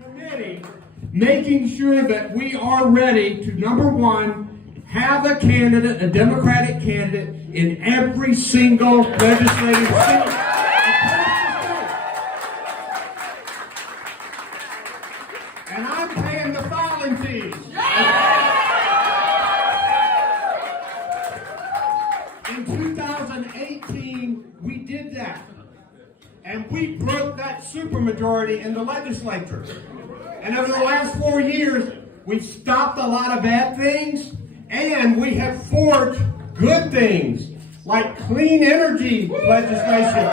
committee making sure that we are ready to, number one, have a candidate, a Democratic candidate, in every single legislative seat. And I'm paying the filing fees. In 2018, we did that. And we broke that supermajority in the legislature. And over the last 4 years, we've stopped a lot of bad things, and we have forged good things, like clean energy legislation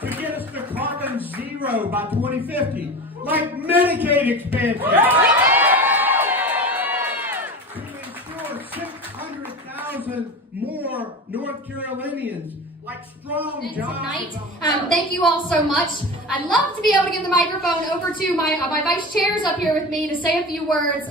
to get us to carbon zero by 2050, like Medicaid expansion to ensure 600,000 more North Carolinians, like strong jobs. Thank you all so much. I'd love to be able to give the microphone over to my vice chairs up here with me to say a few words.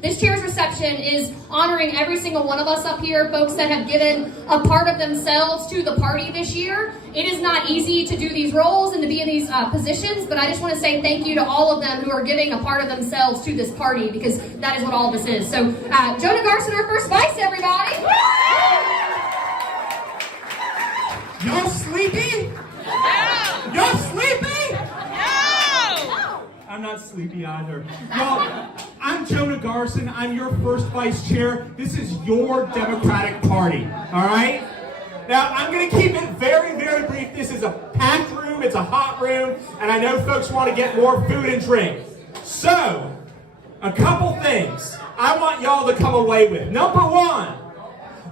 This chair's reception is honoring every single one of us up here, folks that have given a part of themselves to the party this year. It is not easy to do these roles and to be in these positions, but I just want to say thank you to all of them who are giving a part of themselves to this party, because that is what all of this is. So, Jonah Garson, our first vice, everybody. Y'all sleepy? No! Y'all sleepy? No! I'm not sleepy either. Y'all, I'm Jonah Garson. I'm your first vice chair. This is your Democratic Party, all right? Now, I'm going to keep it very, very brief. This is a packed room. It's a hot room, and I know folks want to get more food and drink. So, a couple things I want y'all to come away with. Number one,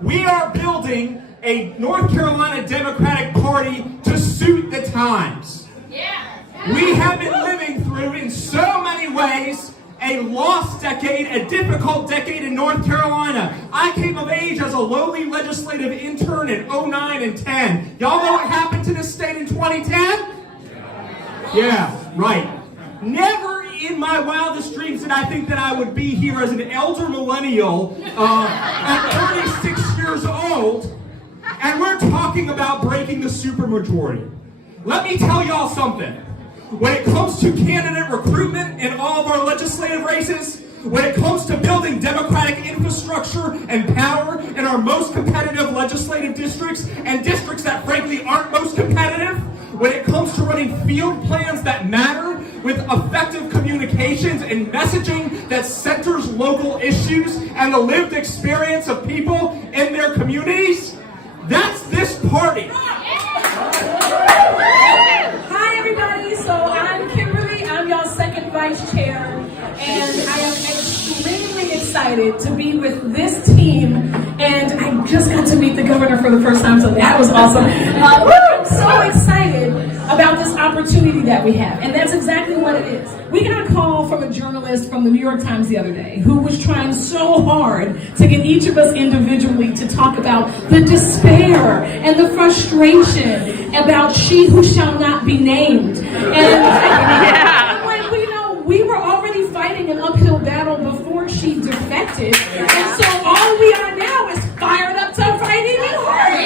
we are building a North Carolina Democratic Party to suit the times. Yeah. We have been living through, in so many ways, a lost decade, a difficult decade in North Carolina. I came of age as a lowly legislative intern in 09 and 10. Y'all know what happened to this state in 2010? Yeah, right. Never in my wildest dreams did I think that I would be here as an elder millennial at 36 years old. And we're talking about breaking the supermajority. Let me tell y'all something. When it comes to candidate recruitment in all of our legislative races, when it comes to building democratic infrastructure and power in our most competitive legislative districts and districts that frankly aren't most competitive, when it comes to running field plans that matter with effective communications and messaging that centers local issues and the lived experience of people in their communities, that's this party. Hi everybody, so I'm Kimberly, I'm y'all's second vice chair, and I am extremely excited to be with this team, and I just got to meet the governor for the first time, so that was awesome. I'm so excited about this opportunity that we have, and that's exactly what it is. We got a call from a journalist from the New York Times the other day who was trying so hard to get each of us individually to talk about the despair and the frustration about she who shall not be named. And when we were already fighting an uphill battle before she defected, and so all we are now is fired up to fight even harder.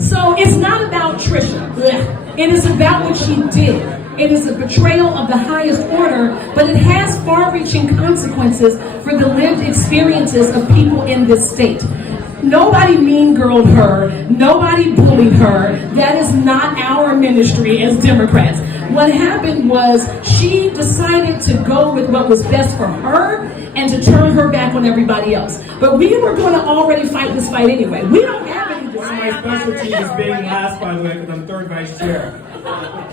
So it's not about Trisha. It is about what she did. It is a betrayal of the highest order, but it has far-reaching consequences for the lived experiences of people in this state. Nobody mean-girled her. Nobody bullied her. That is not our ministry as Democrats. What happened was she decided to go with what was best for her and to turn her back on everybody else. But we were going to already fight this fight anyway. We don't have any One of my specialties is being last, by the way, because I'm third vice chair.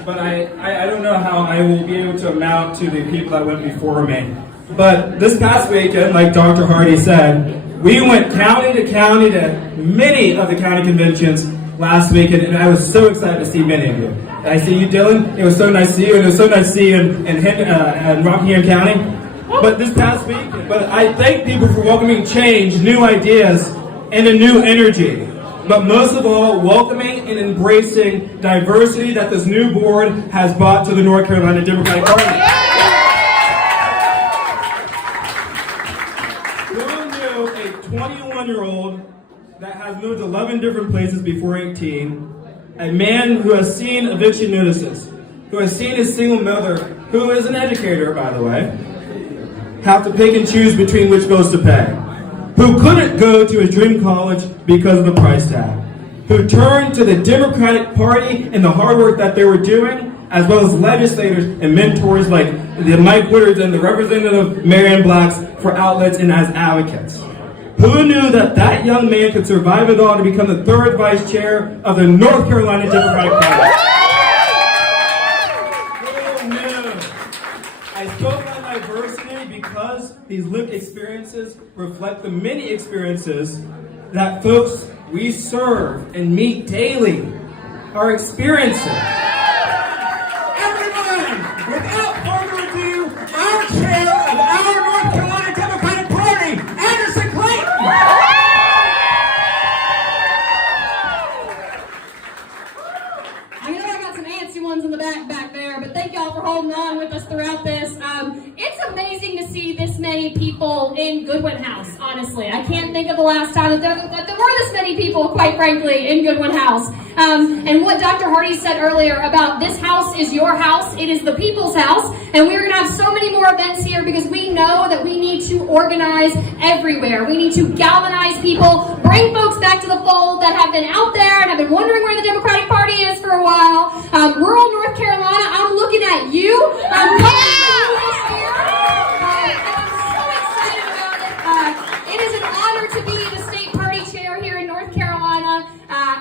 But I don't know how I will be able to amount to the people that went before me. But this past weekend, like Dr. Hardy said, we went county to county to many of the county conventions last weekend, and I was so excited to see many of you. I see you, Dylan. It was so nice to see you, and it was so nice to see you in Rockingham County. But this past week, I thank people for welcoming change, new ideas, and a new energy. But most of all, welcoming and embracing diversity that this new board has brought to the North Carolina Democratic Party. Who knew a 21-year-old that has moved 11 different places before 18, a man who has seen eviction notices, who has seen his single mother, who is an educator, by the way, have to pick and choose between which bills to pay, who couldn't go to his dream college because of the price tag, who turned to the Democratic Party and the hard work that they were doing, as well as legislators and mentors like the Mike Woodwards and the Representative Marianne Blacks for outlets and as advocates. Who knew that that young man could survive it all to become the third vice chair of the North Carolina Democratic Party? Who knew? I spoke on diversity because these lived experiences reflect the many experiences that folks we serve and meet daily are experiencing. Everyone, without further ado, our chair of our North Carolina Democratic Party, Anderson Clayton. I know I got some antsy ones in the back there, but thank y'all for holding on with us throughout this. It's amazing to see this many people in Goodwin House, honestly. I can't think of the last time that there were this many people, quite frankly, in Goodwin House. And what Dr. Hardy said earlier about this house is your house, it is the people's house, and we're going to have so many more events here because we know that we need to organize everywhere. We need to galvanize people, bring folks back to the fold that have been out there and have been wondering where the Democratic Party is for a while. Rural North Carolina, I'm looking at you. I'm coming to you this year. And I'm so excited about it. It is an honor to be the state party chair here in North Carolina.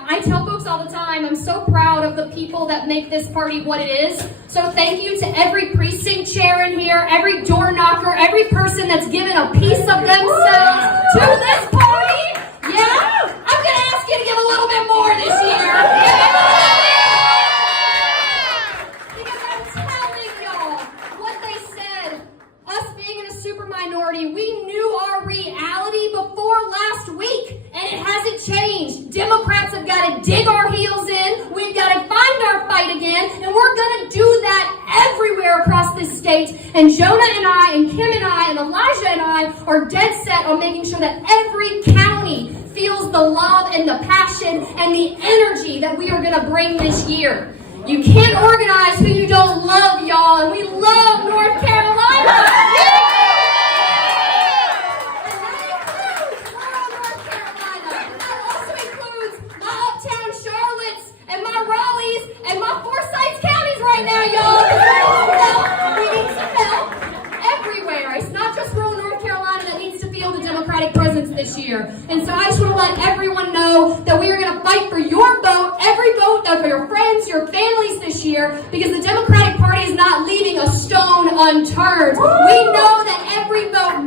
I tell folks all the time, I'm so proud of the people that make this party what it is. So thank you to every precinct chair in here, every door knocker, every person that's given a piece of themselves to this party. Yeah? I'm going to ask you to give a little bit more this year. Because I'm telling y'all what they said. Us being in a super minority, we knew our reality before last week, and it hasn't changed. Democrats have got to dig our heels in. We've got to find our fight again, and we're going to do that everywhere across this state. And Jonah and I, and Kim and I, and Elijah and I are dead set on making sure that every county feels the love and the passion and the energy that we are going to bring this year. You can't organize who you don't love, y'all, and we love North Carolina. And my Forsyth counties right now, y'all. We need some help everywhere. It's not just rural North Carolina that needs to feel the Democratic presence this year. And so I just want to let everyone know that we are going to fight for your vote, every vote of your friends, your families this year, because the Democratic Party is not leaving a stone unturned. We know that every vote